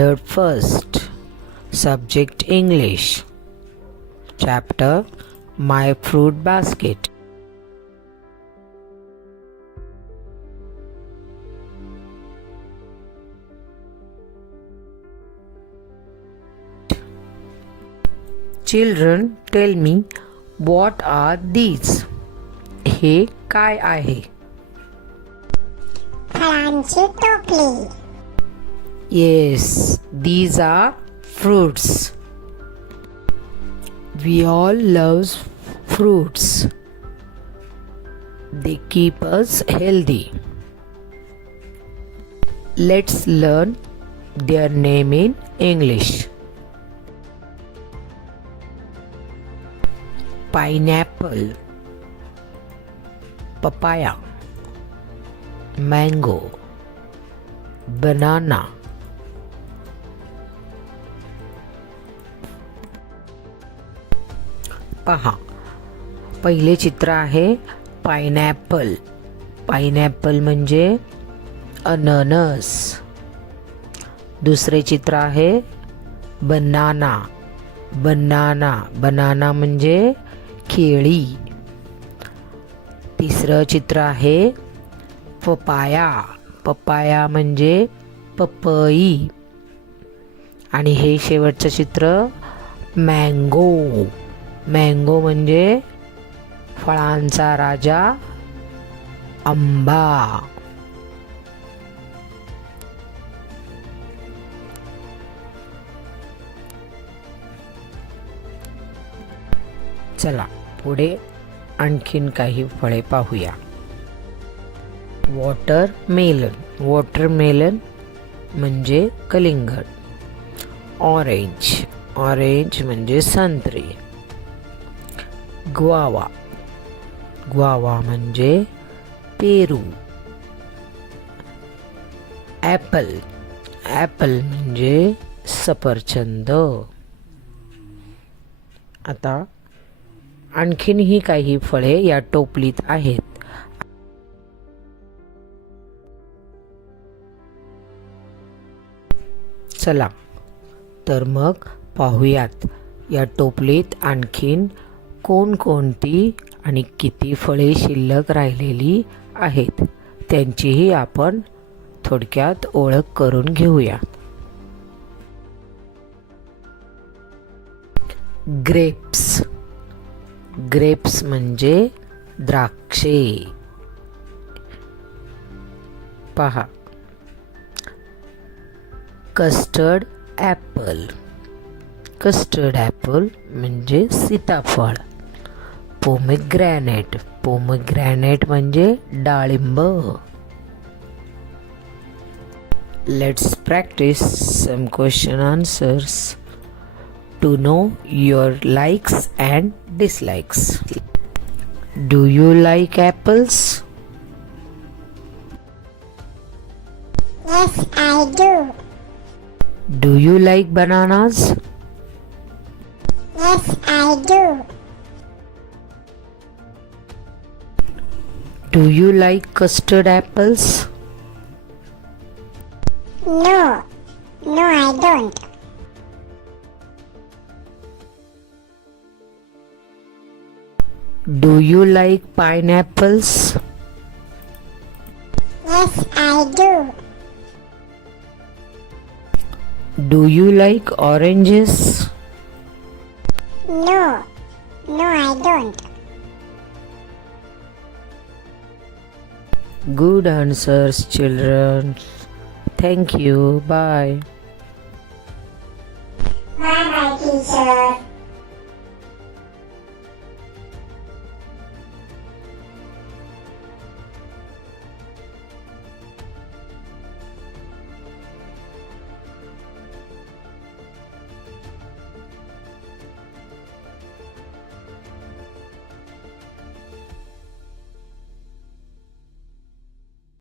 Standard First. Subject English. Chapter My Fruit Basket. Children, tell me, what are these? हे काय आहे? फळांची टोपली. Yes, these are fruits. We all love fruits. They keep us healthy. Let's learn their name in English. Pineapple, papaya, mango, banana. पहा, पहिले चित्र आहे pineapple. Pineapple म्हणजे अननस. दुसरे चित्र आहे बनाना. बनाना बनाना म्हणजे केळी. तिसरं चित्र आहे पपाया. पपाया म्हणजे पपई. आणि हे शेवटचं चित्र मँगो. मँगो म्हणजे फळांचा राजा आंबा. चला पुढे आणखीन काही फळे पाहूया. वॉटरमेलन. वॉटरमेलन म्हणजे कलिंगड. ऑरेंज. ऑरेंज म्हणजे संत्री. ग्वावा. ग्वावा म्हणजे पेरू. ॲपल. ॲपल म्हणजे सफरचंद. आता आणखीनही काही फळे या टोपलीत आहेत. चला तर मग पाहूयात या टोपलीत आणखीन कोणकोणती आणि किती फळे शिल्लक राहिलेली आहेत त्यांचीही आपण थोडक्यात ओळख करून घेऊया. ग्रेप्स. ग्रेप्स म्हणजे द्राक्षे. पहा, कस्टर्ड ॲपल. कस्टर्ड ॲपल म्हणजे सीताफळ. पोमेग्रॅनेट. पोमेग्रॅनेट म्हणजे डाळिंब. Let's practice some question answers to know your likes and dislikes. Do you like apples? Yes, I do. Do you like bananas? Yes, I do. Do you like custard apples? No, no, I don't. Do you like pineapples? Yes, I do. Do you like oranges? No, no, I don't. Good answers, children. Thank you. Bye. Bye bye, teacher.